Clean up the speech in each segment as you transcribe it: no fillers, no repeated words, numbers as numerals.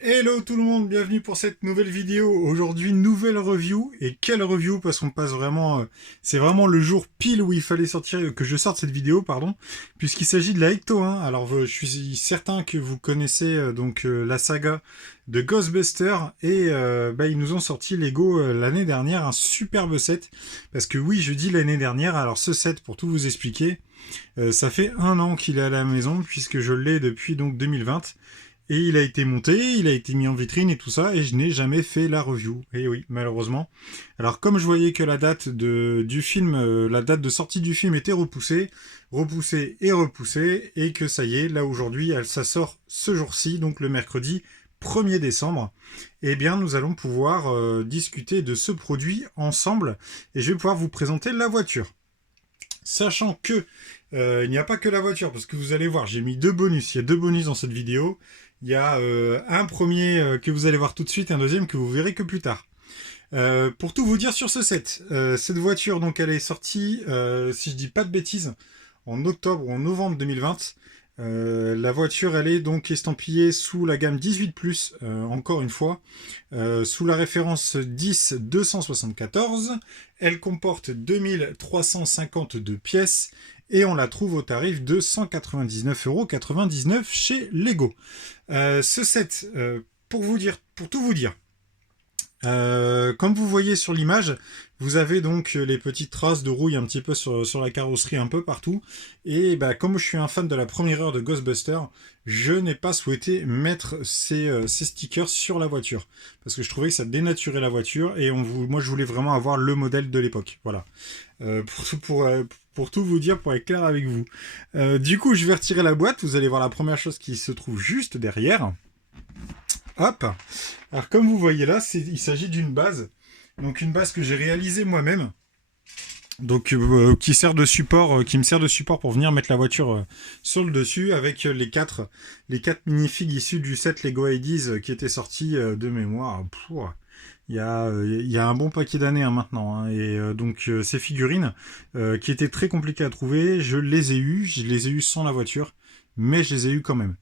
Hello tout le monde, bienvenue pour cette nouvelle vidéo. Aujourd'hui, nouvelle review. Et quelle review, parce qu'on passe vraiment... c'est vraiment le jour pile où il fallait sortir, que je sorte cette vidéo, pardon, puisqu'il s'agit de la Ecto 1. Alors, je suis certain que vous connaissez la saga de Ghostbusters. Et ils nous ont sorti Lego l'année dernière, un superbe set. Parce que oui, je dis l'année dernière, alors ce set, pour tout vous expliquer, ça fait un an qu'il est à la maison, puisque je l'ai depuis donc 2020. Et il a été monté, il a été mis en vitrine et tout ça, et je n'ai jamais fait la review. Et oui, malheureusement. Alors comme je voyais que la date du film, la date de sortie du film était repoussée, repoussée et repoussée, et que ça y est, là aujourd'hui, ça sort ce jour-ci, donc le mercredi 1er décembre, eh bien nous allons pouvoir discuter de ce produit ensemble, et je vais pouvoir vous présenter la voiture. Sachant que il n'y a pas que la voiture, parce que vous allez voir, j'ai mis deux bonus. Il y a deux bonus dans cette vidéo. Il y a un premier que vous allez voir tout de suite et un deuxième que vous verrez que plus tard. Pour tout vous dire sur ce set, cette voiture, donc elle est sortie, si je dis pas de bêtises, en octobre ou en novembre 2020. La voiture, elle est donc estampillée sous la gamme 18+, encore une fois, sous la référence 10-274. Elle comporte 2352 pièces et on la trouve au tarif de 199,99 € chez Lego. Ce set, pour tout vous dire, comme vous voyez sur l'image, vous avez donc les petites traces de rouille un petit peu sur la carrosserie un peu partout. Et comme je suis un fan de la première heure de Ghostbusters, je n'ai pas souhaité mettre ces stickers sur la voiture. Parce que je trouvais que ça dénaturait la voiture et moi je voulais vraiment avoir le modèle de l'époque. Voilà. Pour tout vous dire, pour être clair avec vous. Du coup, je vais retirer la boîte. Vous allez voir la première chose qui se trouve juste derrière. Hop. Alors comme vous voyez là, il s'agit d'une base. Donc une base que j'ai réalisée moi-même. Donc qui me sert de support pour venir mettre la voiture sur le dessus avec les quatre minifigs issus du set Lego IDs qui étaient sortis de mémoire. Il y a un bon paquet d'années maintenant. Hein, et donc ces figurines qui étaient très compliquées à trouver, je les ai eues sans la voiture, mais je les ai eues quand même.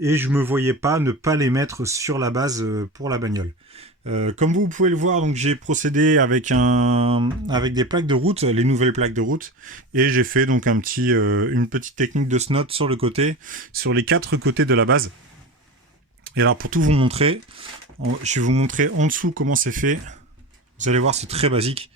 Et je me voyais pas ne pas les mettre sur la base pour la bagnole. Comme vous pouvez le voir, donc j'ai procédé avec des plaques de route, les nouvelles plaques de route, et j'ai fait donc une petite technique de snot sur le côté, sur les quatre côtés de la base. Et alors pour tout vous montrer, je vais vous montrer en dessous comment c'est fait. Vous allez voir, c'est très basique.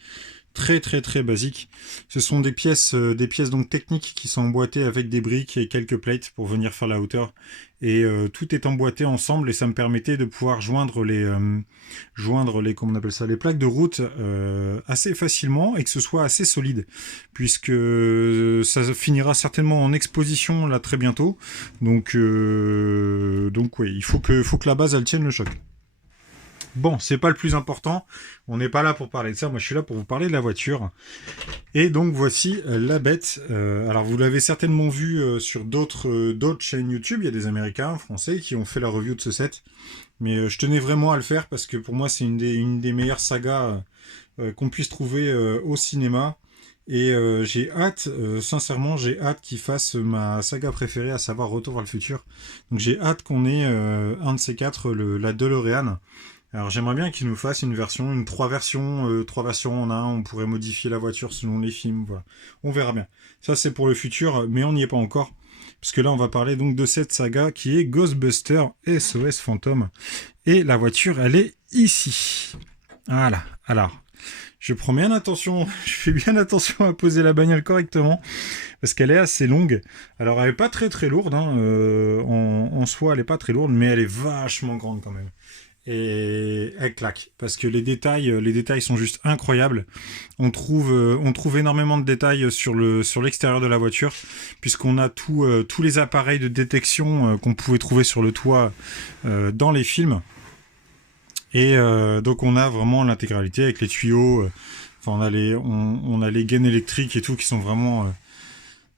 Très très très basique. Ce sont des pièces donc techniques qui sont emboîtées avec des briques et quelques plates pour venir faire la hauteur. Et tout est emboîté ensemble et ça me permettait de pouvoir joindre comment on appelle ça, les plaques de route assez facilement et que ce soit assez solide, puisque ça finira certainement en exposition là très bientôt. Donc oui, il faut que la base elle tienne le choc. Bon, c'est pas le plus important. On n'est pas là pour parler de ça. Moi, je suis là pour vous parler de la voiture. Et donc, voici la bête. Alors, vous l'avez certainement vu sur d'autres chaînes YouTube. Il y a des Américains, Français, qui ont fait la review de ce set. Mais je tenais vraiment à le faire parce que pour moi, c'est une des meilleures sagas qu'on puisse trouver au cinéma. Et j'ai hâte, sincèrement, j'ai hâte qu'ils fassent ma saga préférée, à savoir Retour vers le futur. Donc, j'ai hâte qu'on ait un de ces quatre, la DeLorean. Alors j'aimerais bien qu'ils nous fassent trois versions en un, on pourrait modifier la voiture selon les films, voilà. On verra bien. Ça c'est pour le futur, mais on n'y est pas encore. Parce que là on va parler donc de cette saga qui est Ghostbusters SOS Phantom. Et la voiture elle est ici. Voilà, alors... Je prends bien attention, je fais bien attention à poser la bagnole correctement, parce qu'elle est assez longue. Alors elle est pas très très lourde, hein, en soi elle est pas très lourde, mais elle est vachement grande quand même. Et elle claque parce que les détails sont juste incroyables. On trouve énormément de détails sur l'extérieur de la voiture, puisqu'on a tous les appareils de détection qu'on pouvait trouver sur le toit dans les films. Et donc on a vraiment l'intégralité avec les tuyaux. On a les gaines électriques et tout qui sont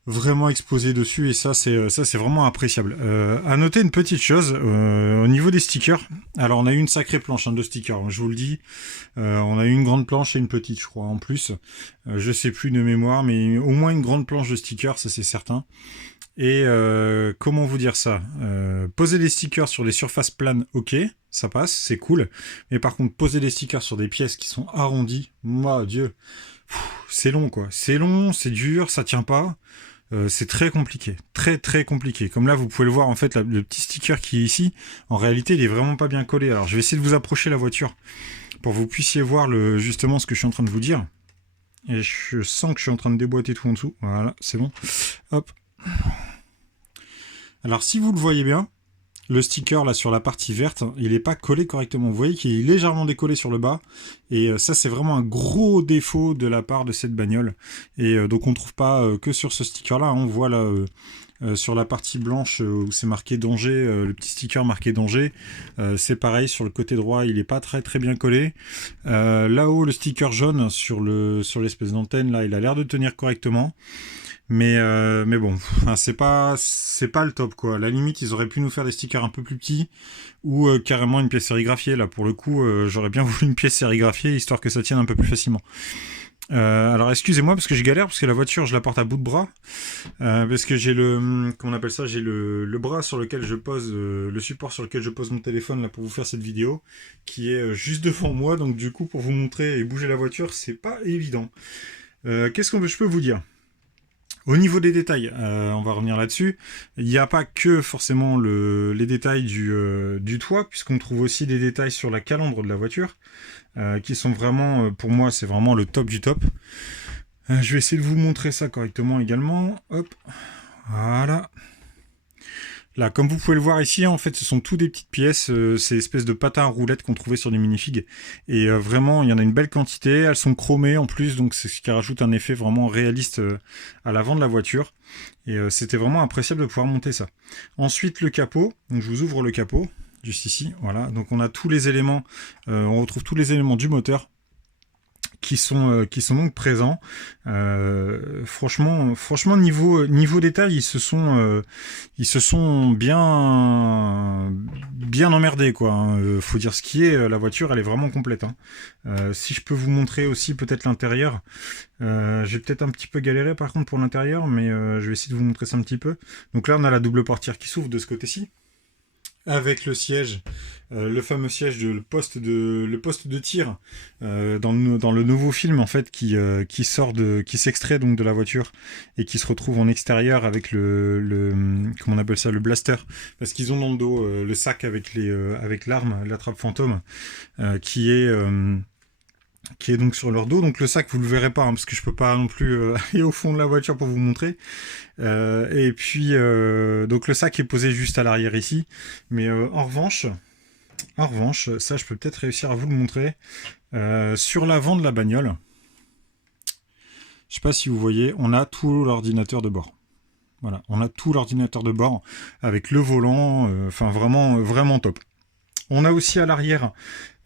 vraiment exposé dessus, et ça c'est vraiment appréciable. À noter une petite chose au niveau des stickers. Alors on a eu une sacrée planche de stickers, je vous le dis. On a eu une grande planche et une petite, je crois, en plus. Je sais plus de mémoire, mais au moins une grande planche de stickers, ça c'est certain. Et comment vous dire ça, poser des stickers sur des surfaces planes, ok, ça passe, c'est cool. Mais par contre, poser des stickers sur des pièces qui sont arrondies, mon Dieu, c'est long quoi. C'est long, c'est dur, ça tient pas. C'est très compliqué, très très compliqué. Comme là, vous pouvez le voir, en fait, le petit sticker qui est ici, en réalité, il est vraiment pas bien collé. Alors, je vais essayer de vous approcher la voiture pour que vous puissiez voir justement ce que je suis en train de vous dire. Et je sens que je suis en train de déboîter tout en dessous. Voilà, c'est bon. Hop. Alors, si vous le voyez bien, le sticker là sur la partie verte, il n'est pas collé correctement. Vous voyez qu'il est légèrement décollé sur le bas. Et ça, c'est vraiment un gros défaut de la part de cette bagnole. Et donc, on ne trouve pas que sur ce sticker-là. On voit là sur la partie blanche où c'est marqué danger, le petit sticker marqué danger. C'est pareil, sur le côté droit, il n'est pas très très bien collé. Là-haut, le sticker jaune sur l'espèce d'antenne, là, il a l'air de tenir correctement. Mais bon, enfin, c'est pas le top quoi. À la limite, ils auraient pu nous faire des stickers un peu plus petits ou carrément une pièce sérigraphiée. Là, pour le coup, j'aurais bien voulu une pièce sérigraphiée histoire que ça tienne un peu plus facilement. Alors excusez-moi parce que je galère parce que la voiture je la porte à bout de bras parce que j'ai comment on appelle ça, j'ai le bras sur lequel je pose le support sur lequel je pose mon téléphone là pour vous faire cette vidéo qui est juste devant moi, donc du coup pour vous montrer et bouger la voiture c'est pas évident. Qu'est-ce que je peux vous dire? Au niveau des détails, on va revenir là-dessus. Il n'y a pas que forcément les détails du toit, puisqu'on trouve aussi des détails sur la calandre de la voiture, qui sont vraiment, pour moi, c'est vraiment le top du top. Je vais essayer de vous montrer ça correctement également. Hop, voilà. Là, comme vous pouvez le voir ici, en fait, ce sont tout des petites pièces, ces espèces de patins à roulettes qu'on trouvait sur des minifigs. Et vraiment, il y en a une belle quantité. Elles sont chromées en plus, donc c'est ce qui rajoute un effet vraiment réaliste à l'avant de la voiture. Et c'était vraiment appréciable de pouvoir monter ça. Ensuite, le capot. Donc, je vous ouvre le capot, juste ici. Voilà. Donc, on a tous les éléments. On retrouve tous les éléments du moteur qui sont donc présents. Franchement niveau détail, ils se sont bien emmerdés quoi. Hein. Faut dire ce qui est, la voiture elle est vraiment complète. Hein. Si je peux vous montrer aussi peut-être l'intérieur, j'ai peut-être un petit peu galéré par contre pour l'intérieur, mais je vais essayer de vous montrer ça un petit peu. Donc là on a la double portière qui s'ouvre de ce côté-ci, avec le siège, le fameux siège le poste de tir dans le nouveau film en fait qui s'extrait donc de la voiture et qui se retrouve en extérieur avec comment on appelle ça, le blaster, parce qu'ils ont dans le dos le sac avec l'arme, la trappe fantôme qui est donc sur leur dos. Donc le sac vous le verrez pas parce que je peux pas non plus aller au fond de la voiture pour vous montrer. Et puis donc le sac est posé juste à l'arrière ici, mais en revanche ça je peux peut-être réussir à vous le montrer sur l'avant de la bagnole. Je sais pas si vous voyez, on a tout l'ordinateur de bord. Voilà, on a tout l'ordinateur de bord avec le volant, enfin vraiment vraiment top. On a aussi à l'arrière,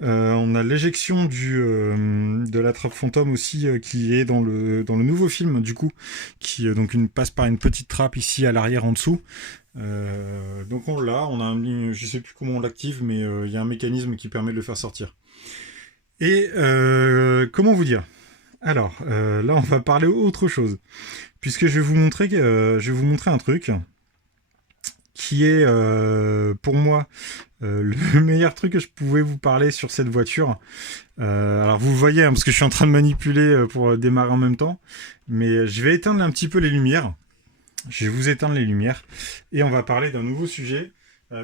on a l'éjection de la trappe fantôme aussi qui est dans le nouveau film du coup, qui donc passe par une petite trappe ici à l'arrière en dessous. Donc on a je sais plus comment on l'active, mais il y a un mécanisme qui permet de le faire sortir. Et comment vous dire? Alors là on va parler autre chose, puisque je vais vous montrer un truc qui est pour moi le meilleur truc que je pouvais vous parler sur cette voiture. Alors vous le voyez parce que je suis en train de manipuler pour démarrer en même temps, mais je vais éteindre un petit peu les lumières. Je vais vous éteindre les lumières et on va parler d'un nouveau sujet,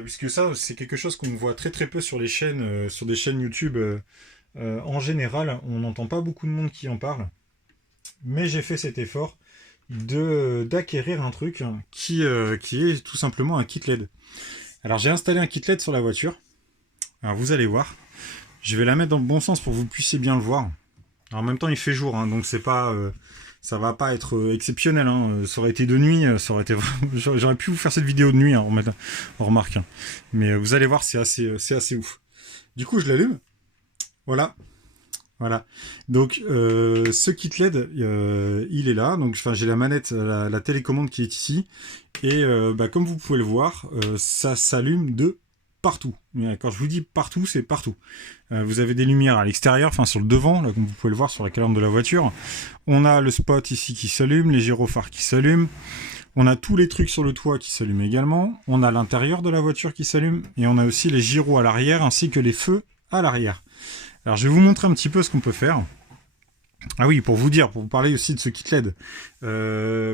puisque ça c'est quelque chose qu'on voit très très peu sur les chaînes, sur des chaînes YouTube en général. On n'entend pas beaucoup de monde qui en parle, mais j'ai fait cet effort d'acquérir un truc qui est tout simplement un kit LED. Alors j'ai installé un kit LED sur la voiture. Alors vous allez voir. Je vais la mettre dans le bon sens pour que vous puissiez bien le voir. Alors, en même temps il fait jour, hein, donc c'est pas, ça va pas être exceptionnel. Hein. Ça aurait été de nuit, ça aurait été j'aurais pu vous faire cette vidéo de nuit, hein, en remarque. Hein. Mais vous allez voir, c'est assez ouf. Du coup je l'allume. Voilà. Voilà. Donc ce kit LED, il est là. Donc j'ai la manette, la télécommande qui est ici. Et comme vous pouvez le voir, ça s'allume de partout. Quand je vous dis partout, c'est partout. Vous avez des lumières à l'extérieur, enfin sur le devant, là, comme vous pouvez le voir sur la calandre de la voiture. On a le spot ici qui s'allume, les gyrophares qui s'allument. On a tous les trucs sur le toit qui s'allument également. On a l'intérieur de la voiture qui s'allume. Et on a aussi les gyros à l'arrière ainsi que les feux à l'arrière. Alors je vais vous montrer un petit peu ce qu'on peut faire. Ah oui, pour vous parler aussi de ce kit LED.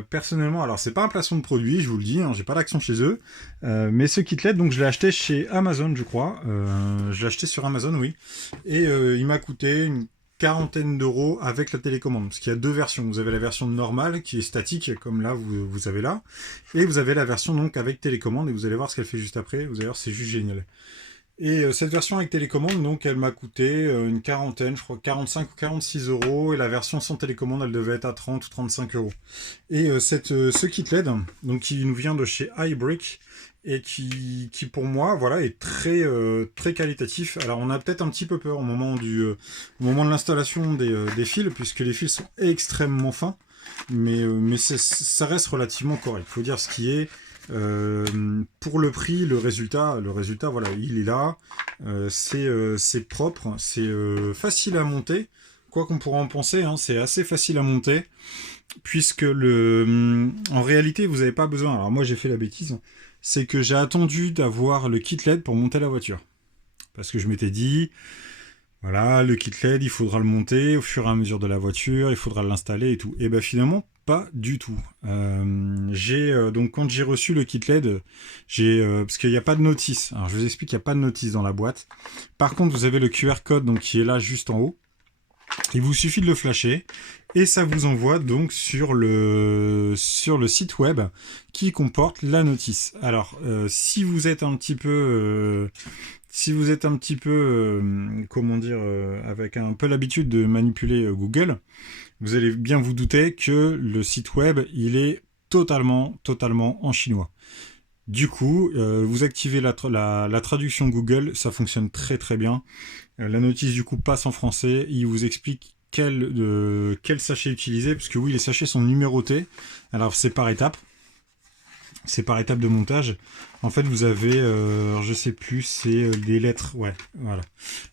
Personnellement, alors c'est pas un placement de produit, je vous le dis, hein, j'ai pas d'action chez eux. Mais ce kit LED, donc je l'ai acheté chez Amazon, je crois. Je l'ai acheté sur Amazon, oui. Et il m'a coûté une quarantaine d'euros avec la télécommande. Parce qu'il y a deux versions. Vous avez la version normale qui est statique, comme là vous avez là. Et vous avez la version donc avec télécommande. Et vous allez voir ce qu'elle fait juste après. Vous allez voir, c'est juste génial. Et cette version avec télécommande, donc elle m'a coûté une quarantaine, je crois 45 ou 46 euros. Et la version sans télécommande, elle devait être à 30 ou 35 euros. Et ce kit LED, donc qui nous vient de chez iBrick, et qui pour moi voilà est très qualitatif. Alors on a peut-être un petit peu peur au moment de l'installation des fils, puisque les fils sont extrêmement fins, mais ça reste relativement correct. Il faut dire ce qui est. Pour le prix, le résultat, voilà, il est là. C'est propre, c'est facile à monter. Quoi qu'on pourra en penser, hein, c'est assez facile à monter, puisque en réalité, vous n'avez pas besoin. Alors moi, j'ai fait la bêtise, c'est que j'ai attendu d'avoir le kit LED pour monter la voiture, parce que je m'étais dit, voilà, le kit LED, il faudra le monter au fur et à mesure de la voiture, il faudra l'installer et tout. Et ben finalement, pas du tout. Donc quand j'ai reçu le kit LED, parce qu'il n'y a pas de notice. Alors je vous explique, il n'y a pas de notice dans la boîte. Par contre, vous avez le QR code donc qui est là juste en haut. Il vous suffit de le flasher et ça vous envoie donc sur le site web qui comporte la notice. Alors si vous êtes un petit peu comment dire, avec un peu l'habitude de manipuler Google, vous allez bien vous douter que le site web, il est totalement en chinois. Du coup, vous activez la traduction Google, ça fonctionne très bien. La notice du coup passe en français, il vous explique quel sachet utiliser, parce que oui, les sachets sont numérotés. Alors c'est par étape. C'est par étape de montage. En fait, vous avez, je sais plus, c'est des lettres. Ouais, voilà.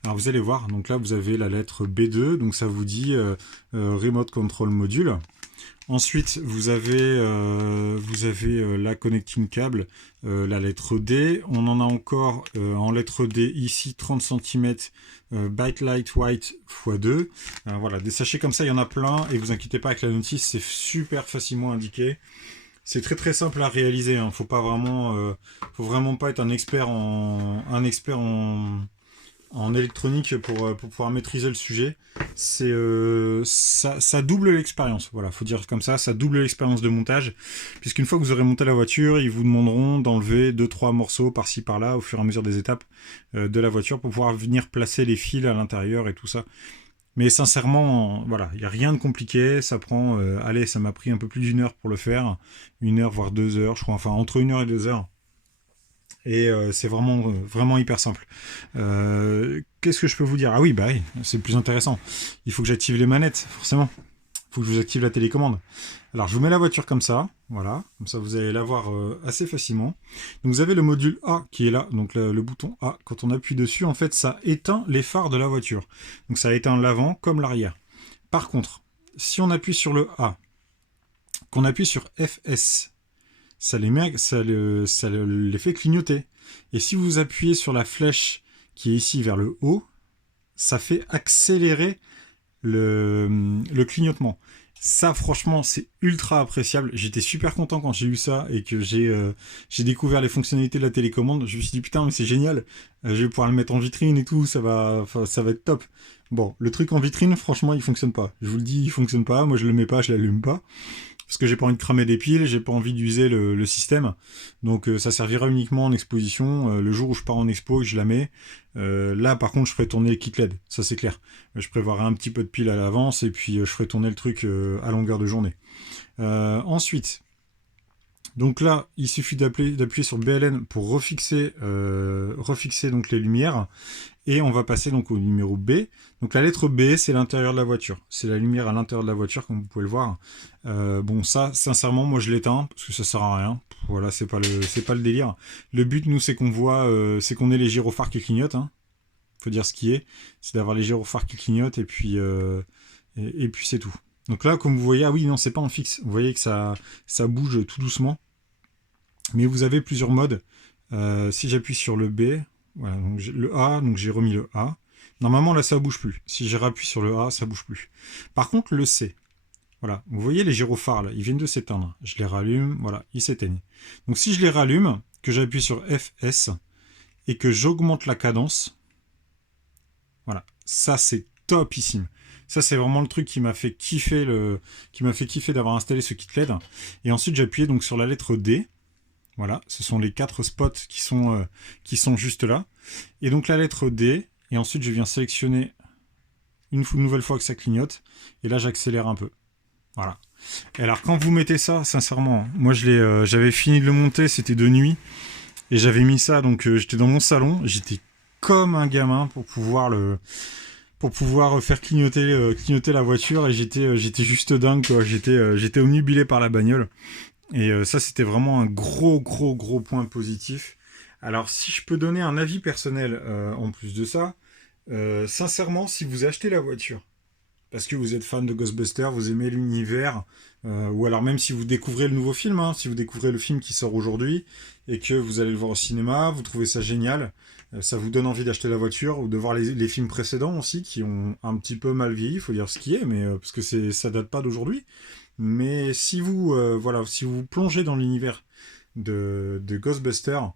Alors, vous allez voir. Donc là, vous avez la lettre B2. Donc, ça vous dit Remote Control Module. Ensuite, vous avez la connecting cable, la lettre D. On en a encore en lettre D ici 30 cm Byte Light White x2. Voilà, des sachets comme ça, il y en a plein. Et vous inquiétez pas avec la notice, c'est super facilement indiqué. C'est très simple à réaliser. Hein. Faut vraiment pas être un expert en électronique pour pouvoir maîtriser le sujet. Ça double l'expérience. Voilà, faut dire comme ça double l'expérience de montage, puisqu'une fois que vous aurez monté la voiture, ils vous demanderont d'enlever 2-3 morceaux par-ci par-là au fur et à mesure des étapes de la voiture pour pouvoir venir placer les fils à l'intérieur et tout ça. Mais sincèrement, voilà, il n'y a rien de compliqué, ça prend, ça m'a pris un peu plus d'une heure pour le faire, 1 heure voire 2 heures, je crois, enfin entre 1 heure et 2 heures. Et c'est vraiment hyper simple. Qu'est-ce que je peux vous dire? Ah oui, bah oui, c'est le plus intéressant. Il faut que j'active les manettes, forcément. Il faut que je vous active la télécommande. Alors je vous mets la voiture comme ça, voilà, comme ça vous allez la voir assez facilement. Donc vous avez le module A qui est là, donc le bouton A, quand on appuie dessus, en fait ça éteint les phares de la voiture. Donc ça éteint l'avant comme l'arrière. Par contre, si on appuie sur le A, qu'on appuie sur FS, ça les fait clignoter. Et si vous appuyez sur la flèche qui est ici vers le haut, ça fait accélérer le clignotement. Ça, franchement, c'est ultra appréciable. J'étais super content quand j'ai eu ça et que j'ai découvert les fonctionnalités de la télécommande. Je me suis dit, putain, mais c'est génial. Je vais pouvoir le mettre en vitrine et tout. Ça va être top. Bon, le truc en vitrine, franchement, il fonctionne pas. Je vous le dis, il fonctionne pas. Moi, je le mets pas, je l'allume pas. Parce que j'ai pas envie de cramer des piles, j'ai pas envie d'user le système. Donc ça servira uniquement en exposition. Le jour où je pars en expo, je la mets. Là par contre je ferai tourner le kit LED, ça c'est clair. Je prévoirai un petit peu de piles à l'avance et puis je ferai tourner le truc à longueur de journée. Ensuite, donc là il suffit d'appuyer sur BLN pour refixer donc les lumières. Et on va passer donc au numéro B. Donc la lettre B, c'est l'intérieur de la voiture. C'est la lumière à l'intérieur de la voiture, comme vous pouvez le voir. Bon, ça, sincèrement, moi je l'éteins parce que ça sert à rien. Voilà, c'est pas le délire. Le but, nous, c'est qu'on ait les gyrophares qui clignotent. Hein. Faut dire ce qui est. C'est d'avoir les gyrophares qui clignotent et puis c'est tout. Donc là, comme vous voyez, ah oui, non, c'est pas en fixe. Vous voyez que ça bouge tout doucement. Mais vous avez plusieurs modes. Si j'appuie sur le B, voilà, donc le A, donc j'ai remis le A. Normalement, là, ça bouge plus. Si je rappuie sur le A, ça bouge plus. Par contre, le C, voilà, vous voyez les gyrophares, là, ils viennent de s'éteindre. Je les rallume, voilà, ils s'éteignent. Donc si je les rallume, que j'appuie sur FS, et que j'augmente la cadence, voilà, ça c'est topissime. Ça c'est vraiment le truc qui m'a fait kiffer d'avoir installé ce kit LED. Et ensuite j'appuyais donc sur la lettre D. Voilà, ce sont les 4 spots qui sont juste là. Et donc la lettre D, et ensuite je viens sélectionner une nouvelle fois que ça clignote, et là j'accélère un peu. Voilà. Et alors quand vous mettez ça, sincèrement, moi j'avais fini de le monter, c'était de nuit, et j'avais mis ça, donc j'étais dans mon salon, j'étais comme un gamin pour pouvoir faire clignoter la voiture, et j'étais juste dingue, quoi. J'étais omnubilé par la bagnole. Et ça, c'était vraiment un gros point positif. Alors, si je peux donner un avis personnel en plus de ça, sincèrement, si vous achetez la voiture, parce que vous êtes fan de Ghostbusters, vous aimez l'univers, ou alors même si vous découvrez le nouveau film, hein, si vous découvrez le film qui sort aujourd'hui, et que vous allez le voir au cinéma, vous trouvez ça génial, ça vous donne envie d'acheter la voiture, ou de voir les films précédents aussi, qui ont un petit peu mal vieilli, il faut dire ce qui est, mais parce que ça date pas d'aujourd'hui. Mais si vous, si vous plongez dans l'univers de Ghostbusters,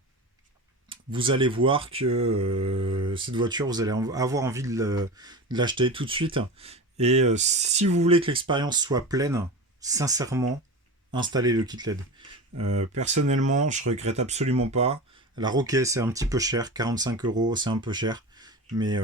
vous allez voir que cette voiture, vous allez avoir envie de l'acheter tout de suite. Et si vous voulez que l'expérience soit pleine, sincèrement, installez le kit LED. Personnellement, je regrette absolument pas. Alors ok, c'est un petit peu cher, 45 euros, c'est un peu cher. Mais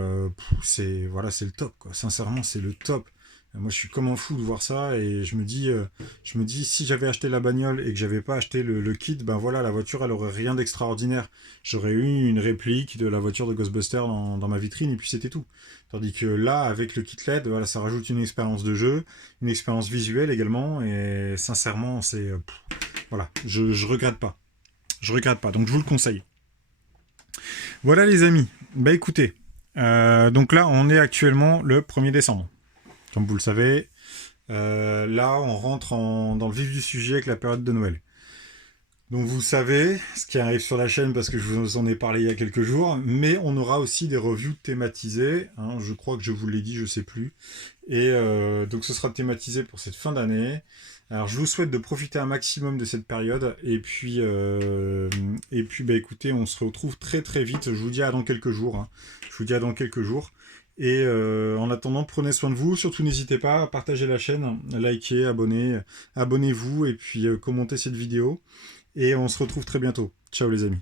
c'est le top, quoi. Sincèrement, c'est le top. Moi, je suis comme un fou de voir ça et je me dis si j'avais acheté la bagnole et que j'avais pas acheté le kit, ben voilà, la voiture, elle aurait rien d'extraordinaire. J'aurais eu une réplique de la voiture de Ghostbusters dans ma vitrine et puis c'était tout. Tandis que là, avec le kit LED, voilà, ça rajoute une expérience de jeu, une expérience visuelle également et sincèrement, voilà, je regrette pas. Je regrette pas, donc je vous le conseille. Voilà les amis. Bah écoutez, donc là, on est actuellement le 1er décembre. Comme vous le savez, là on rentre dans le vif du sujet avec la période de Noël. Donc vous savez ce qui arrive sur la chaîne parce que je vous en ai parlé il y a quelques jours, mais on aura aussi des reviews thématisées, hein, je crois que je vous l'ai dit, je sais plus. Et donc ce sera thématisé pour cette fin d'année. Alors je vous souhaite de profiter un maximum de cette période et puis bah écoutez, on se retrouve très très vite. Je vous dis à dans quelques jours. Hein. Je vous dis à dans quelques jours. Et en attendant, prenez soin de vous. Surtout, n'hésitez pas à partager la chaîne, liker, abonnez-vous et puis commentez cette vidéo. Et on se retrouve très bientôt. Ciao les amis.